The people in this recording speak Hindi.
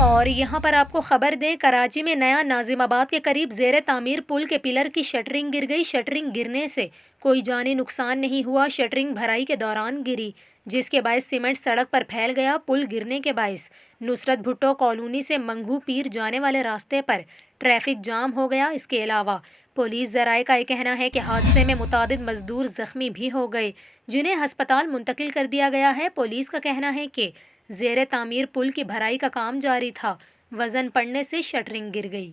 और यहाँ पर आपको खबर दें, कराची में नया नाजिमाबाद के करीब ज़ेर तामीर पुल के पिलर की शटरिंग गिर गई। शटरिंग गिरने से कोई जानी नुकसान नहीं हुआ। शटरिंग भराई के दौरान गिरी, जिसके बायस सीमेंट सड़क पर फैल गया। पुल गिरने के बायस नुसरत भुट्टो कॉलोनी से मंगू पीर जाने वाले रास्ते पर ट्रैफिक जाम हो गया। इसके अलावा पुलिस जराये का ये कहना है कि हादसे में मुतादिद मजदूर जख्मी भी हो गए, जिन्हें हस्पताल मुंतकिल कर दिया गया है। पुलिस का कहना है कि ज़ेर तामीर पुल की भराई का काम जारी था, वजन पड़ने से शटरिंग गिर गई।